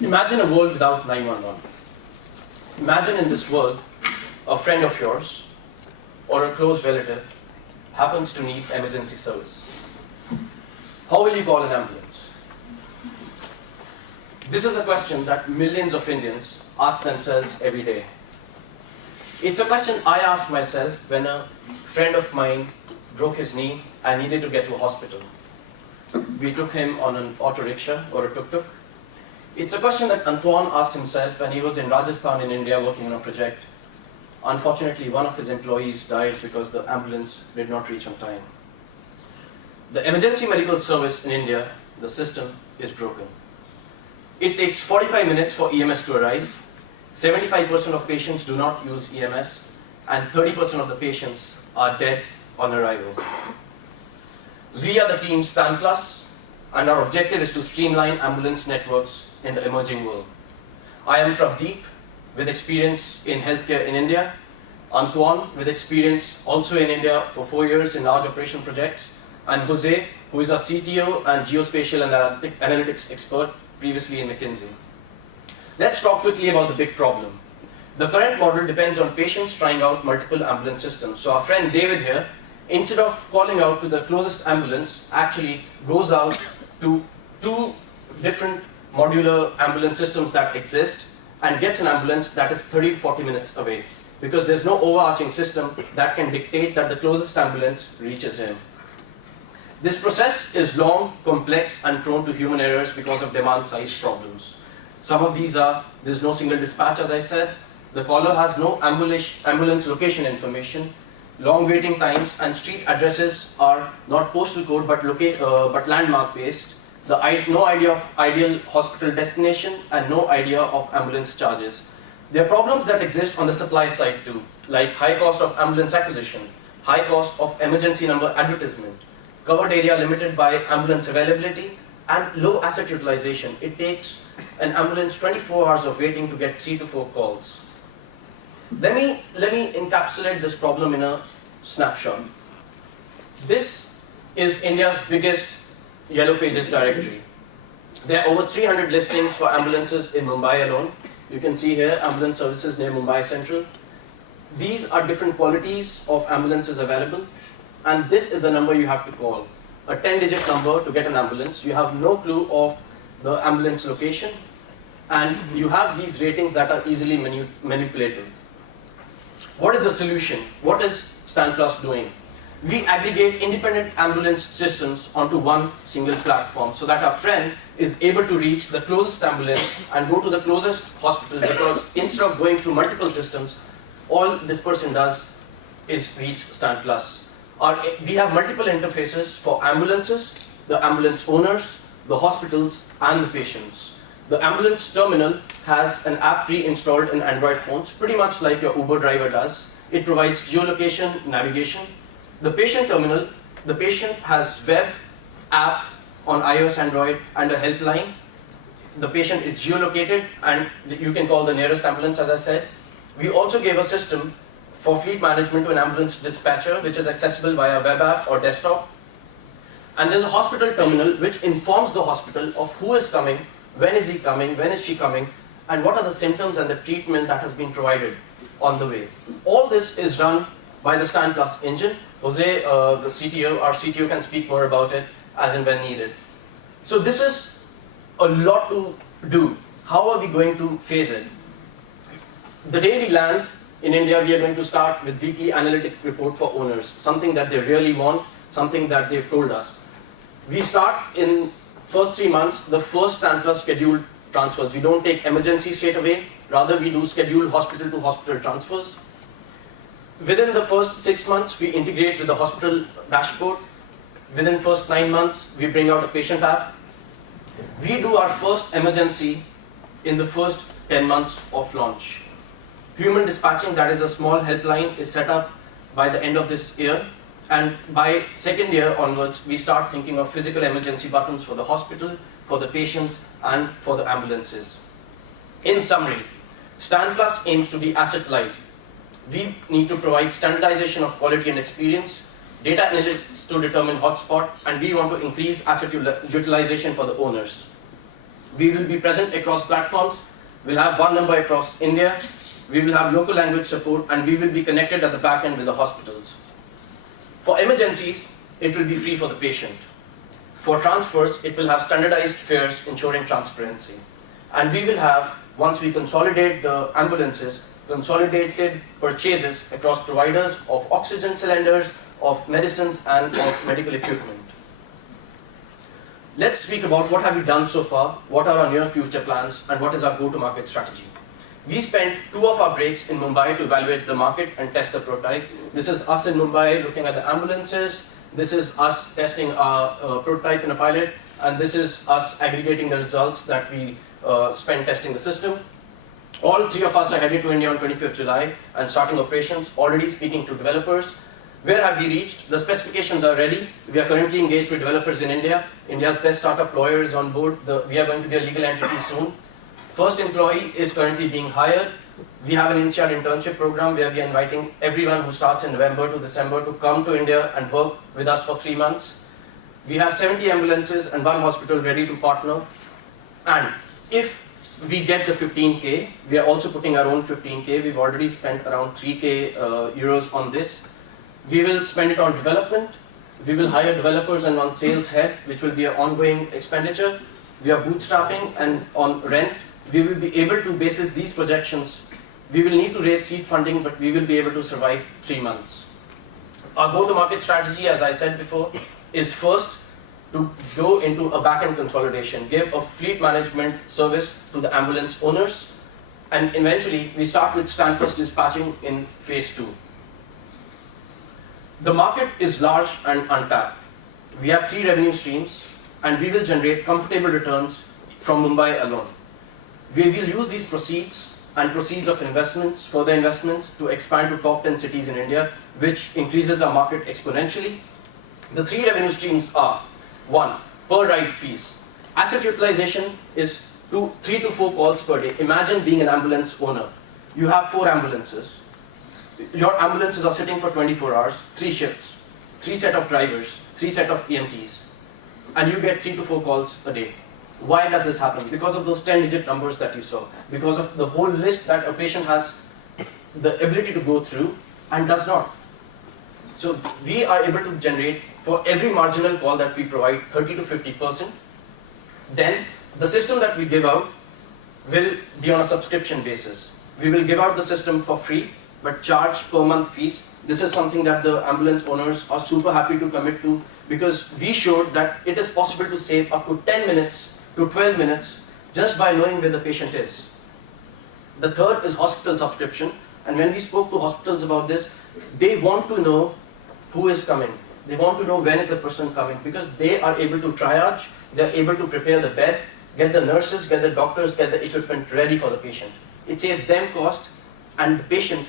Imagine a world without 911. Imagine in this world, a friend of yours or a close relative happens to need emergency service. How will you call an ambulance? This is a question that millions of Indians ask themselves every day. It's a question I asked myself when a friend of mine broke his knee and needed to get to a hospital. We took him on an auto rickshaw or a tuk-tuk. It's a question that Antoine asked himself when he was in Rajasthan in India working on a project. Unfortunately, one of his employees died because the ambulance did not reach on time. The emergency medical service in India, the system, is broken. It takes 45 minutes for EMS to arrive. 75% of patients do not use EMS, and 30% of the patients are dead on arrival. We are the team Stand Plus, and our objective is to streamline ambulance networks in the emerging world. I am Prabhdeep, with experience in healthcare in India, Antoine, with experience also in India for 4 years in large operation projects, and Jose, who is our CTO and geospatial analytics expert, previously in McKinsey. Let's talk quickly about the big problem. The current model depends on patients trying out multiple ambulance systems. So our friend David here, instead of calling out to the closest ambulance, actually goes out to 2 different modular ambulance systems that exist and gets an ambulance that is 30 to 40 minutes away, because there's no overarching system that can dictate that the closest ambulance reaches him. This process is long, complex, and prone to human errors because of demand-size problems. Some of these are, there's no single dispatch, as I said, the caller has no ambulance location information, long waiting times, and street addresses are not postal code but landmark based, no idea of ideal hospital destination, and no idea of ambulance charges. There are problems that exist on the supply side too, like high cost of ambulance acquisition, high cost of emergency number advertisement, covered area limited by ambulance availability, and low asset utilization. It takes an ambulance 24 hours of waiting to get 3 to 4 calls. Let me encapsulate this problem in a snapshot. This is India's biggest Yellow Pages directory. There are over 300 listings for ambulances in Mumbai alone. You can see here ambulance services near Mumbai Central. These are different qualities of ambulances available, and this is the number you have to call. A 10-digit number to get an ambulance. You have no clue of the ambulance location, and you have these ratings that are easily manipulated. What is the solution? What is Stand Plus doing? We aggregate independent ambulance systems onto one single platform so that our friend is able to reach the closest ambulance and go to the closest hospital, because instead of going through multiple systems, all this person does is reach Stand Plus. We have multiple interfaces for ambulances, the ambulance owners, the hospitals, and the patients. The ambulance terminal has an app pre-installed in Android phones, pretty much like your Uber driver does. It provides geolocation, navigation. The patient terminal, the patient has web, app on iOS, Android, and a helpline. The patient is geolocated, and you can call the nearest ambulance, as I said. We also gave a system for fleet management to an ambulance dispatcher, which is accessible via web app or desktop. And there's a hospital terminal which informs the hospital of who is coming, when is he coming, when is she coming, and what are the symptoms and the treatment that has been provided on the way. All this is run by the Stand Plus engine. Jose, the CTO, our CTO, can speak more about it as and when needed. So this is a lot to do. How are we going to phase it? The day we land in India, we are going to start with weekly analytic report for owners, something that they really want, something that they've told us. We start in first 3 months, the first Stand Plus scheduled transfers. We don't take emergency straight away, rather we do scheduled hospital to hospital transfers. Within the first 6 months, we integrate with the hospital dashboard. Within first 9 months, we bring out a patient app. We do our first emergency in the first 10 months of launch. Human dispatching, that is a small helpline, is set up by the end of this year. And by second year onwards, we start thinking of physical emergency buttons for the hospital, for the patients, and for the ambulances. In summary, Stand Plus aims to be asset light. We need to provide standardization of quality and experience, data analytics to determine hotspot, and we want to increase asset utilization for the owners. We will be present across platforms. We'll have one number across India. We will have local language support, and we will be connected at the back end with the hospitals. For emergencies, it will be free for the patient. For transfers, it will have standardized fares ensuring transparency. And we will have, once we consolidate the ambulances, consolidated purchases across providers of oxygen cylinders, of medicines, and of medical equipment. Let's speak about what have we done so far, what are our near future plans, and what is our go-to-market strategy. We spent 2 of our breaks in Mumbai to evaluate the market and test the prototype. This is us in Mumbai looking at the ambulances. This is us testing our prototype in a pilot. And this is us aggregating the results that we spent testing the system. All 3 of us are headed to India on 25th July and starting operations, already speaking to developers. Where have we reached? The specifications are ready. We are currently engaged with developers in India. India's best startup lawyer is on board. We are going to be a legal entity soon. First employee is currently being hired. We have an INSEAD internship program where we are inviting everyone who starts in November to December to come to India and work with us for 3 months. We have 70 ambulances and 1 hospital ready to partner. And if we get the 15K, we are also putting our own 15K. We've already spent around 3K euros on this. We will spend it on development. We will hire developers and 1 sales head, which will be an ongoing expenditure. We are bootstrapping and on rent. We will be able to, basis these projections, we will need to raise seed funding, but we will be able to survive 3 months. Our go-to-market strategy, as I said before, is first to go into a back-end consolidation, give a fleet management service to the ambulance owners, and eventually we start with standplus dispatching in phase 2. The market is large and untapped. We have 3 revenue streams, and we will generate comfortable returns from Mumbai alone. We will use these proceeds and proceeds of investments, further investments, to expand to top 10 cities in India, which increases our market exponentially. The 3 revenue streams are: 1, per ride fees. Asset utilization is 3 to 4 calls per day. Imagine being an ambulance owner. You have 4 ambulances. Your ambulances are sitting for 24 hours, 3 shifts, 3 set of drivers, 3 set of EMTs, and you get 3 to 4 calls a day. Why does this happen? Because of those 10-digit numbers that you saw. Because of the whole list that a patient has the ability to go through and does not. So we are able to generate, for every marginal call that we provide, 30 to 50%. Then the system that we give out will be on a subscription basis. We will give out the system for free, but charge per month fees. This is something that the ambulance owners are super happy to commit to, because we showed that it is possible to save up to 10 minutes to 12 minutes just by knowing where the patient is. The third is hospital subscription, and when we spoke to hospitals about this, they want to know who is coming. They want to know when is the person coming, because they are able to triage, they are able to prepare the bed, get the nurses, get the doctors, get the equipment ready for the patient. It saves them cost, and the patient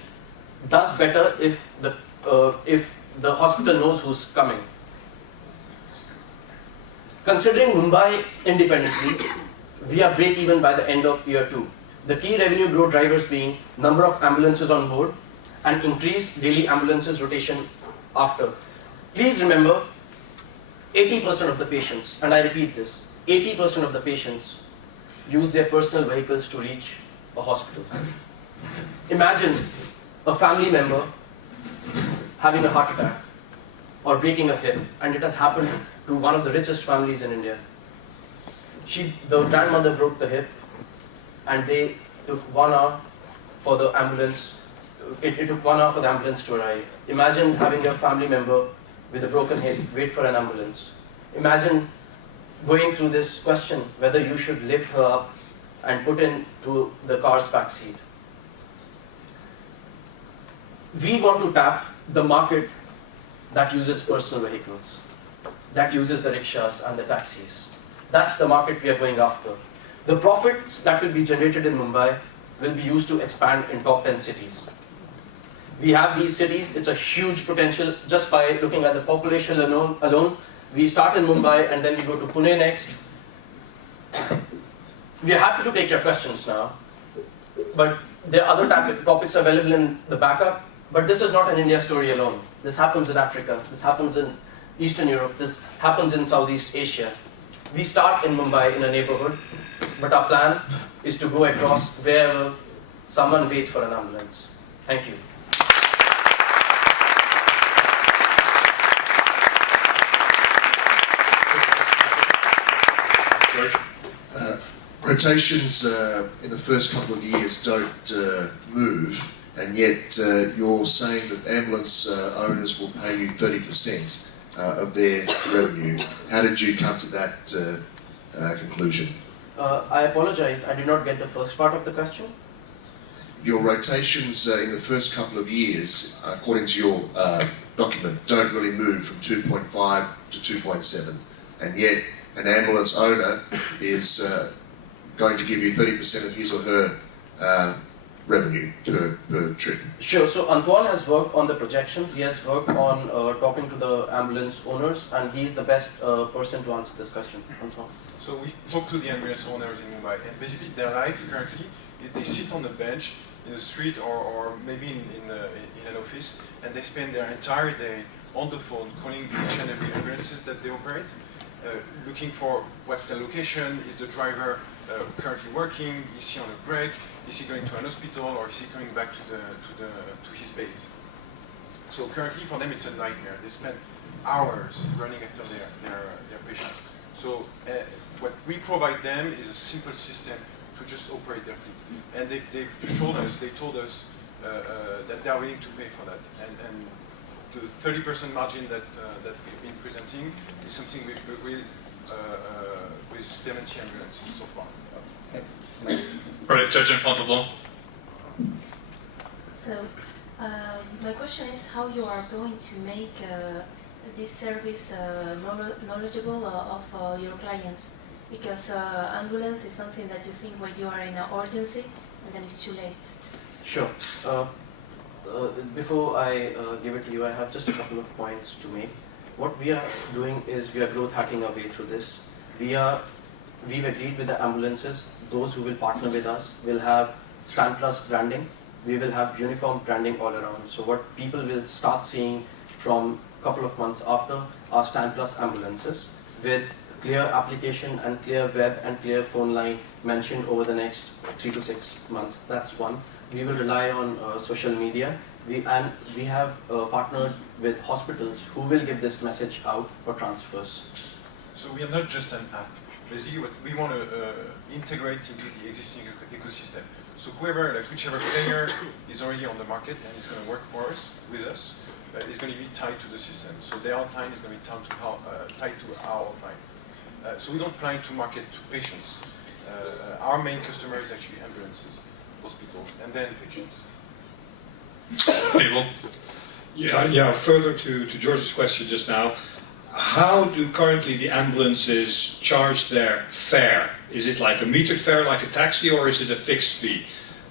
does better if the hospital knows who's coming. Considering Mumbai independently, we are break even by the end of year 2. The key revenue growth drivers being number of ambulances on board and increased daily ambulances rotation after. Please remember, 80% of the patients, and I repeat this, 80% of the patients use their personal vehicles to reach a hospital. Imagine a family member having a heart attack or breaking a hip, and it has happened to one of the richest families in India. The grandmother broke the hip, and they took 1 hour for the ambulance. It took 1 hour for the ambulance to arrive. Imagine having your family member with a broken hip wait for an ambulance. Imagine going through this question whether you should lift her up and put into the car's back seat. We want to tap the market that uses personal vehicles, that uses the rickshaws and the taxis. That's the market we are going after. The profits that will be generated in Mumbai will be used to expand in top 10 cities. We have these cities, it's a huge potential just by looking at the population alone. We start in Mumbai and then we go to Pune next. We are happy to take your questions now, but there are other topics available in the backup, but this is not an India story alone. This happens in Africa, this happens in Eastern Europe, this happens in Southeast Asia. We start in Mumbai in a neighborhood, but our plan is to go across wherever someone waits for an ambulance. Thank you. Rotations in the first couple of years don't move, and yet you're saying that ambulance owners will pay you 30% of their revenue. How did you come to that conclusion? I apologize, I did not get the first part of the question. Your rotations in the first couple of years, according to your document, don't really move from 2.5 to 2.7, and yet an ambulance owner is going to give you 30% of his or her revenue per trip. Sure, so Antoine has worked on the projections, he has worked on talking to the ambulance owners, and he's the best person to answer this question. Antoine. So we talked to the ambulance owners in Mumbai, and basically their life currently is they sit on the bench in the street or maybe in an office, and they spend their entire day on the phone calling each and every ambulances that they operate, looking for what's the location, is the driver currently working, is he on a break, is he going to an hospital, or is he coming back to his base. So currently for them it's a nightmare. They spend hours running after their patients. So what we provide them is a simple system to just operate their fleet. And they told us that they are willing to pay for that. And the 30% margin that we've been presenting is something we've agreed with 70 ambulances so far. Right, Judge in Fontainebleau. Hello. My question is how you are going to make this service knowledgeable of your clients, because ambulance is something that you think when you are in an urgency and then it's too late. Sure. Before I give it to you, I have just a couple of points to make. What we are doing is we are growth hacking our way through this. We've agreed with the ambulances, those who will partner with us will have Stand Plus branding. We will have uniform branding all around. So what people will start seeing from a couple of months after are Stand Plus ambulances with clear application and clear web and clear phone line mentioned over the next 3 to 6 months. That's one. We will rely on social media. We have partnered with hospitals who will give this message out for transfers. So we are not just an app. Basically, what we want to integrate into the existing ecosystem. So whichever player is already on the market and is going to work for us, with us, is going to be tied to the system. So their outline is going to be tied to our outline. So we don't plan to market to patients. Our main customer is actually ambulances, hospitals, and then patients. People. Yeah. Further to George's question just now, how do currently the ambulances charge their fare? Is it like a metered fare, like a taxi, or is it a fixed fee?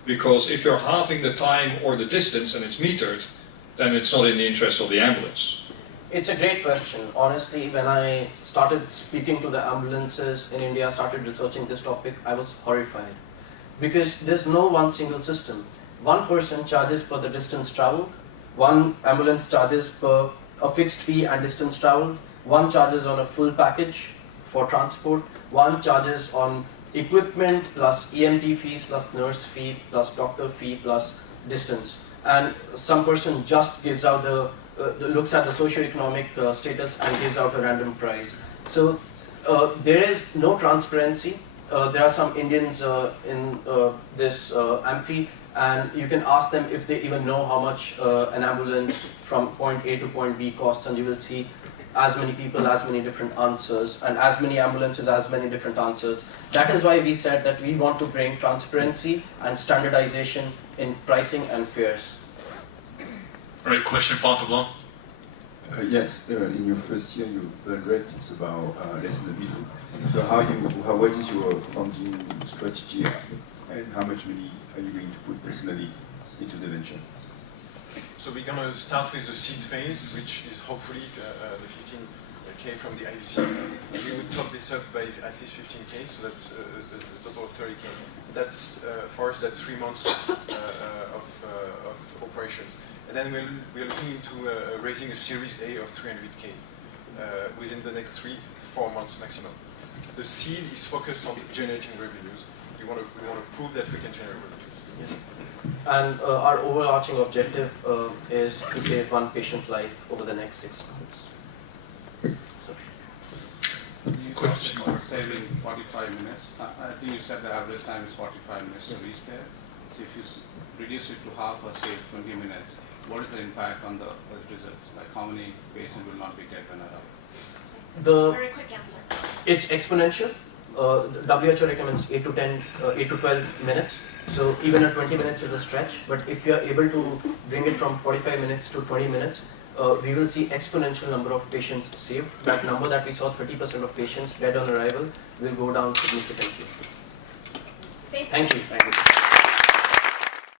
Because if you're halving the time or the distance and it's metered, then it's not in the interest of the ambulance. It's a great question. Honestly, when I started speaking to the ambulances in India, started researching this topic, I was horrified. Because there's no one single system. One person charges per the distance traveled, one ambulance charges per a fixed fee and distance traveled, one charges on a full package for transport, one charges on equipment plus EMT fees plus nurse fee plus doctor fee plus distance. And some person just gives out looks at the socio-economic status and gives out a random price. So there is no transparency. There are some Indians in this amphi, and you can ask them if they even know how much an ambulance from point A to point B costs, and you will see as many people, as many different answers, and as many ambulances, as many different answers. That is why we said that we want to bring transparency and standardization in pricing and fares. All right, question Fontainebleau. Yes, in your first year you burn rate is about less than $1 million. So what is your funding strategy, and how much money are you going to put personally into the venture? So we're going to start with the seed phase, which is hopefully the 15K from the IVC. We would top this up by at least 15K, so that's a total of 30K. That's for us, that's 3 months of operations. And then we're looking into raising a Series A of 300K within the next 3-4 4 months maximum. The seed is focused on generating revenues. We want to prove that we can generate revenues. Yeah. And our overarching objective is to save one patient life over the next 6 months. So. You talked about saving 45 minutes. I think you said the average time is 45 minutes Yes. to reach there. So if you reduce it to half or save 20 minutes, what is the impact on the results? Like how many patients will not be dead when arrived? Very quick answer. It's exponential. The WHO recommends 8 to 12 minutes. So even a 20 minutes is a stretch. But if you are able to bring it from 45 minutes to 20 minutes, we will see exponential number of patients saved. That number that we saw, 30% of patients dead on arrival, will go down significantly. Thank you.